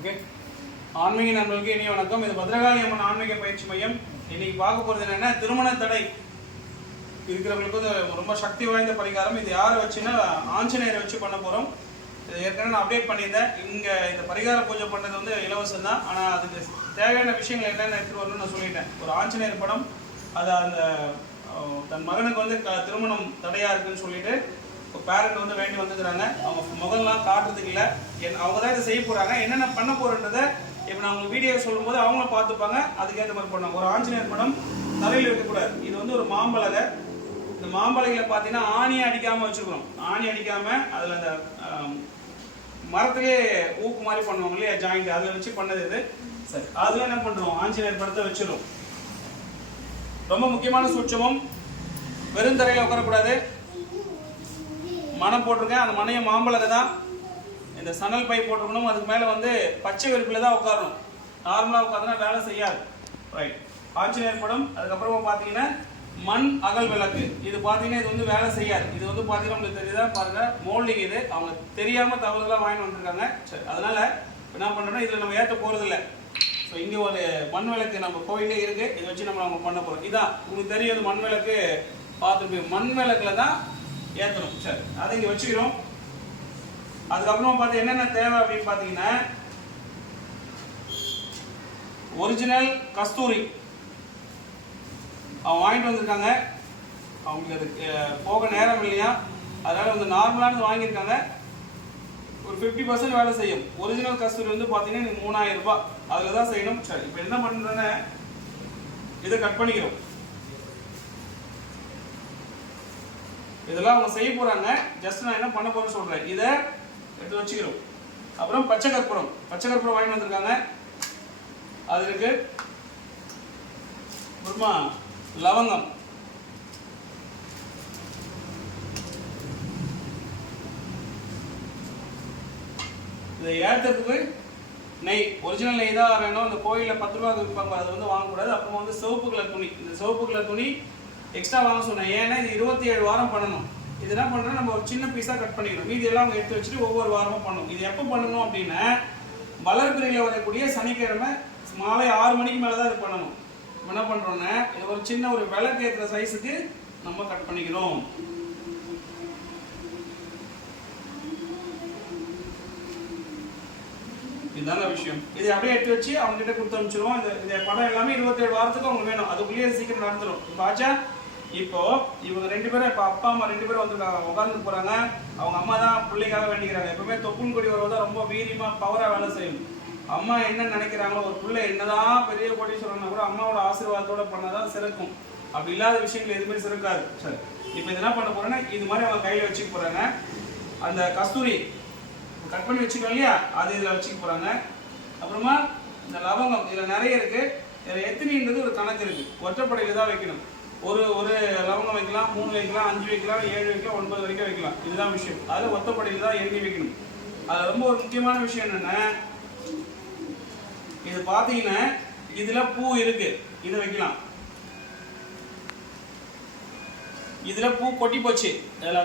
Okay, ஆன்மீக நண்பர்களுக்கு இனிய வணக்கம். இது பத்ரகாளி அம்மன் ஆன்மீக பயிற்சி மையம். இன்னைக்கு பார்க்க போகிறது என்னன்னா, திருமண தடை இருக்கிறவங்களுக்கு வந்து ரொம்ப சக்தி வாய்ந்த பரிகாரம். இது யாரை வச்சுன்னா ஆஞ்சநேயரை வச்சு பண்ண போகிறோம். இது ஏற்கனவே நான் அப்டேட் பண்ணியிருந்தேன். இங்கே இந்த பரிகார பூஜை பண்ணுறது வந்து இலவசம் தான். ஆனால் அதுக்கு தேவையான விஷயங்கள் என்னென்ன எடுத்துகிட்டு வரணும்னு நான் சொல்லிட்டேன். ஒரு ஆஞ்சநேயர் படம், அது அந்த தன் மகனுக்கு வந்து திருமணம் தடையாக இருக்குன்னு சொல்லிட்டு இப்போ பேரண்ட் வந்து வேண்டி வந்துக்கிறாங்க. அவங்க முதல்லாம் காட்டுறதுக்கு இல்லை, அவங்க தான் இதை செய்ய போகிறாங்க. என்னென்ன பண்ண போகிறன்றதை இப்போ நான் உங்களுக்கு வீடியோ சொல்லும்போது அவங்களும் பார்த்துப்பாங்க, அதுக்கேற்ற மாதிரி பண்ணுவாங்க. ஒரு ஆஞ்சநேயர் படம் தலையில் வைக்கக்கூடாது. இது வந்து ஒரு மாம்பலகை. இந்த மாம்பலகையில் பார்த்தீங்கன்னா ஆணியை அடிக்காமல் வச்சுருக்கணும். ஆணி அடிக்காமல் அதில் அந்த மரத்துலேயே ஊக்கு மாதிரி பண்ணுவாங்க இல்லையா, ஜாயிண்ட், அதில் வச்சு பண்ணது இது. சரி, அதில் என்ன பண்ணுறோம், ஆஞ்சநேயர் படத்தை வச்சிடும். ரொம்ப முக்கியமான சூட்சமம், வெறும் தரையில் உட்காரக்கூடாது. மனம் போட்டிருக்கேன், அந்த மனையை மாம்பலகை தான். இந்த சணல் பை போட்டிருக்கணும். அதுக்கு மேலே வந்து பச்சை வெறுப்பில் தான் உட்காரணும். நார்மலாக உட்காந்துனா வேலை செய்யாது. ரைட், ஆஞ்சநேயர் படம். அதுக்கப்புறமா பார்த்தீங்கன்னா மண் அகல் விளக்கு. இது பார்த்தீங்கன்னா இது வந்து வேலை செய்யாது. இது வந்து பார்த்தீங்கன்னா உங்களுக்கு தெரியுதா பாருங்க, மோல்டிங். இது அவங்க தெரியாமல் தவறுதலாக வாங்கி வந்துருக்காங்க. சரி, அதனால என்ன பண்ணுறோம்னா இதில் நம்ம ஏற்ற போகிறது இல்லை. ஸோ இங்கே ஒரு மண் விளக்கு நம்ம கோயிலே இருக்குது, இதை வச்சு நம்ம பண்ண போகிறோம். இதான் உங்களுக்கு தெரியும், மண் விளக்கு பார்த்துட்டு மண் விளக்கில் தான் ஏற்றணும். சரி, அதை இங்கே வச்சுக்கிறோம். அதுக்கப்புறமா பார்த்து என்னென்ன தேவை அப்படின்னு பார்த்தீங்கன்னா, ஒரிஜினல் கஸ்தூரி அவங்க வாங்கிட்டு வந்திருக்காங்க. அவங்களுக்கு அது போக நேரம் இல்லையா, அதனால வந்து நார்மலானது வாங்கியிருக்காங்க. ஒரு 50% வேலை செய்யும். ஒரிஜினல் கஸ்தூரி வந்து பார்த்தீங்கன்னா 3000 ரூபாய், அதில் தான் செய்யணும். சரி, இப்போ என்ன பண்ணுறேன்னா இதை கட் பண்ணிக்கிறோம். இதெல்லாம் அவங்க செய்ய போறாங்க. ஜஸ்ட் நான் என்ன பண்ண போறேன்னு சொல்றேன். இதை எடுத்து வச்சுக்கிறோம். அப்புறம் பச்சை கற்பூரம் வாங்கி வந்திருக்காங்க, அது இருக்கு. அப்புறமா லவங்கம், இதை ஏற்றுறதுக்கு நெய், ஒரிஜினல் நெய் தான் வேணும். இந்த கோயிலில் 10 ரூபாய்க்கு விற்பாங்க, அதை வந்து வாங்கக்கூடாது. அப்புறம் வந்து சிவப்பு கலர் துணி, இந்த சிவப்பு கலர் துணி எக்ஸ்ட்ரா வாங்க சொன்னேன். ஏன்னா இது 27 வாரம் பண்ணணும். இது என்ன பண்ணுறோம், நம்ம ஒரு சின்ன பீஸாக கட் பண்ணிக்கணும். மீதி எல்லாம் அவங்க எடுத்து வச்சுட்டு ஒவ்வொரு வாரமும் பண்ணணும். இது எப்போ பண்ணணும் அப்படின்னா, வளர்பிறையில் வரக்கூடிய சனிக்கிழமை மாலை 6 மணிக்கு மேலே தான் இது பண்ணணும். என்ன பண்ணுறோன்னா இது ஒரு சின்ன ஒரு விளக்கு ஏற்றுற சைஸுக்கு நம்ம கட் பண்ணிக்கணும். இதுதாங்க விஷயம். இதை அப்படியே எடுத்து வச்சு அவங்க கிட்ட கொடுத்து அனுப்பிச்சிருவோம். இந்த படம் எல்லாமே 27 வாரத்துக்கு அவங்க வேணும். அதுக்குள்ளேயே சீக்கிரம் நடந்துடும். பாச்சா இப்போ இவங்க 2 பேரும், இப்போ அப்பா அம்மா 2 பேரும் வந்து உட்காந்துட்டு போறாங்க. அவங்க அம்மா தான் பிள்ளைக்காக வேண்டிக்கிறாங்க. எப்பவுமே தொப்புள் கொடி வருவதா ரொம்ப வீரியமா பவரா வேலை செய்யும். அம்மா என்ன நினைக்கிறாங்களோ, ஒரு பிள்ளை என்னதான் பெரிய கோடீஸ்வரனா கூட அம்மாவோட ஆசீர்வாதத்தோட பண்ணாதான் சிறக்கும். அப்படி இல்லாத விஷயங்கள் எதுவுமே சிறக்காது. சரி, இப்போ இது என்ன பண்ண போறேன்னா, இது மாதிரி அவங்க கையில வச்சுக்க போறாங்க. அந்த கஸ்தூரி கட் பண்ணி வச்சுக்கோங்க இல்லையா, அது இதில் வச்சுக்க போகிறாங்க. அப்புறமா இந்த லவங்கம் இதில் நிறைய இருக்குது. இதில் எத்தனைன்றது ஒரு கணக்கு இருக்குது. ஒற்றைப்படையில் தான் வைக்கணும். ஒரு லவங்கம் வைக்கலாம், 3 வைக்கலாம், 5 வைக்கலாம், 7 வைக்கலாம், 9 வரைக்கும் வைக்கலாம். இதுதான் விஷயம். அதில் ஒற்றைப்படையில் தான் எண்ணி வைக்கணும். அது ரொம்ப ஒரு முக்கியமான விஷயம் என்னென்னா, இது பார்த்தீங்கன்னா இதில் பூ இருக்குது, இதை வைக்கலாம். இதில் பூ கொட்டி போச்சு, அதில்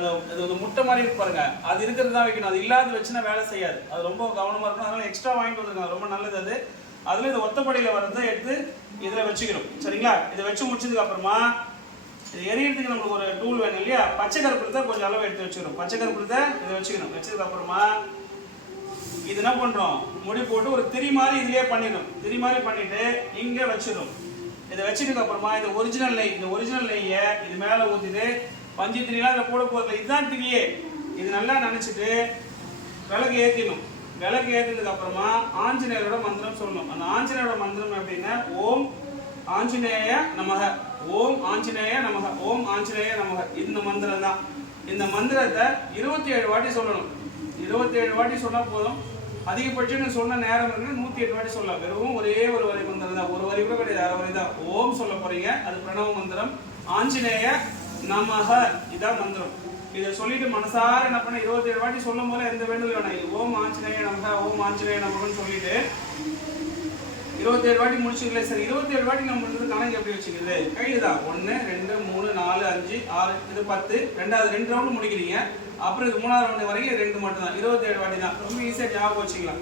அது முட்டை மாதிரி இருக்கு பாருங்க, அது இருக்கிறது தான் வைக்கணும். அது இல்லாத வச்சுன்னா வேலை செய்யாது. அது ரொம்ப கவனமாக இருக்கணும். அதனால எக்ஸ்ட்ரா வாங்கிட்டு வந்துருக்காங்க, ரொம்ப நல்லது அது. அதில் இது ஒத்தப்படையில் வரதை எடுத்து இதில் வச்சுக்கிறோம். சரிங்களா, இதை வச்சு முடிச்சதுக்கு அப்புறமா இது எரியறதுக்கு நம்மளுக்கு ஒரு டூல் வேணும் இல்லையா, பச்சை கற்பூரத்தை கொஞ்சம் அளவு எடுத்து வச்சுக்கிறோம். பச்சை கற்பூரத்தை இதை வச்சுக்கணும். வச்சதுக்கு அப்புறமா இது என்ன பண்ணுறோம், முடி போட்டு ஒரு திரி மாதிரி இதுலேயே பண்ணிடணும். திரி மாதிரி பண்ணிட்டு இங்கே வச்சிடும். இதை வச்சதுக்கு அப்புறமா இந்த ஒரிஜினல் நெய்யை இது மேலே ஊற்றிட்டு, பஞ்சு திரியெல்லாம் இதை போட போகிறது. இதுதான் திரியே. இது நல்லா நினச்சிட்டு விளக்கு ஏற்றிடணும். விளக்கு ஏற்றினதுக்கு அப்புறமா ஆஞ்சநேயரோட மந்திரம் சொல்லணும். அந்த ஆஞ்சநேயரோட மந்திரம் அப்படின்னா, ஓம் ஆஞ்சநேய நமக, ஓம் ஆஞ்சநேய நமக, ஓம் ஆஞ்சநேய நமக. இந்த மந்திரம் தான். இந்த மந்திரத்தை 27 வாட்டி சொல்லணும். 27 வாட்டி சொன்னால் போதும். அதிகபட்சம் சொன்ன நேரம் இருக்குன்னா 108 வாட்டி சொல்லலாம். வெறும் ஒரே ஒரு வரி மந்திரம் தான். ஒரு வரி கூட கிடையாது, அரை வரி தான். ஓம் சொல்ல போறீங்க, அது பிரணவ மந்திரம். ஆஞ்சநேய நமக, இதான் மந்திரம். இதை சொல்லிட்டு மனசார என்ன பண்ண 27 வாட்டி சொல்லும் போல எந்த வேண்டுதல் வேணாம். ஓம் ஆஞ்சநேய நமக, ஓம் ஆஞ்சநேய நமகன்னு சொல்லிட்டு 27 வாட்டி முடிச்சுக்கல. சரி, 27 வாட்டி நம்ம முடிச்சது கணக்கு எப்படி வச்சுக்கிறது? கையில் தான் 1 2 3 4 5 6 இது 10. ரெண்டாவது 2 ரவுண்டு முடிக்கிறீங்க. அப்புறம் இது 3ஆவது ரவுண்டு வரைக்கும் 2 மட்டும் தான். 27 வாட்டி தான். ரொம்ப ஈஸியாக ஞாபகம் வச்சுக்கலாம்.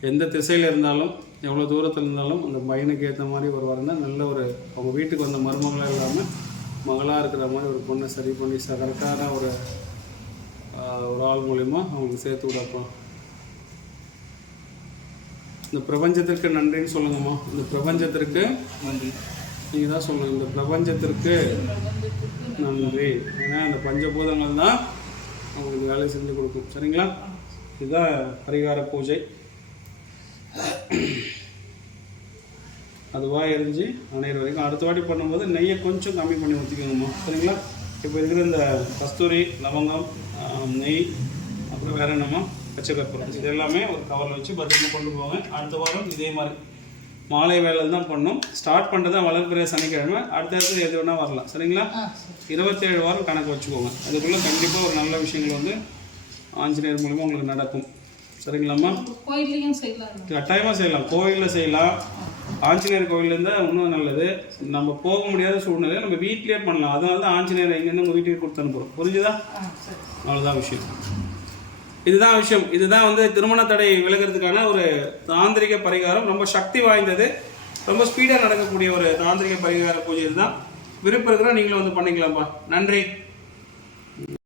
எந்த திசையில் இருந்தாலும் எவ்வளோ தூரத்தில் இருந்தாலும் அந்த பையனுக்கு ஏற்ற மாதிரி ஒரு வரனா நல்ல ஒரு அவங்க வீட்டுக்கு வந்த மருமகளாக இல்லாமல் மகளாக இருக்கிற மாதிரி ஒரு பொண்ணை சரி பண்ணி கரெக்டான ஒரு ஆள் மூலிமா அவங்களுக்கு சேர்த்து விடப்போம். இந்த பிரபஞ்சத்திற்கு நன்றின்னு சொல்லுங்கம்மா. இந்த பிரபஞ்சத்திற்கு நன்றி நீங்கள் தான் சொல்லணும். இந்த பிரபஞ்சத்திற்கு நன்றி. ஏன்னா இந்த பஞ்சபூதங்கள் தான் அவங்களுக்கு வேலை செஞ்சு கொடுக்கும். சரிங்களா? இதுதான் பரிகார பூஜை. அதுவாக எரிஞ்சு அணையிற வரைக்கும். அடுத்த வாட்டி பண்ணும்போது நெய்யை கொஞ்சம் கம்மி பண்ணி ஊற்றிக்கோங்கம்மா. சரிங்களா? இப்போ இருக்கிற இந்த கஸ்தூரி, லவங்கம், நெய், அப்புறம் வேறு என்னம்மா பச்சைக்கற்பூரம், இது எல்லாமே ஒரு கவரில் வச்சு பத்திரமா கொண்டு போவாங்க. அடுத்த வாரம் இதே மாதிரி மாலை வேலை தான் பண்ணோம். ஸ்டார்ட் பண்ணுறது தான் வளர்பிறை சனிக்கிழமை. அடுத்தடுத்து எது வேணால் வரலாம். சரிங்களா? 27 வாரம் கணக்கு வச்சுக்கோங்க. அதுக்குள்ளே கண்டிப்பாக ஒரு நல்ல விஷயங்கள் வந்து ஆஞ்சநேயர் மூலமாக உங்களுக்கு நடக்கும். சரிங்களாம்மா? கோயிலையும் செய்யலாம், கட்டாயமாக செய்யலாம். கோயிலில் செய்யலாம். ஆஞ்சநேயர் கோயில் இருந்தால் இன்னும் நல்லது. நம்ம போக முடியாத சூழ்நிலை நம்ம வீட்லேயே பண்ணலாம். அதனால தான் ஆஞ்சநேயர் எங்கேருந்து உங்கள் வீட்டுக்கு கொடுத்து அனுப்புகிறோம். புரிஞ்சுதா? அவ்வளோதான் விஷயம். இதுதான் விஷயம். இதுதான் வந்து திருமண தடை விலகிறதுக்கான ஒரு தாந்திரிக பரிகாரம். ரொம்ப சக்தி வாய்ந்தது, ரொம்ப ஸ்பீடாக நடக்கக்கூடிய ஒரு தாந்திரிக பரிகார பூஜை. இதுதான். விருப்பம் இருக்கிறா நீங்களும் வந்து பண்ணிக்கலாம்ப்பா. நன்றி.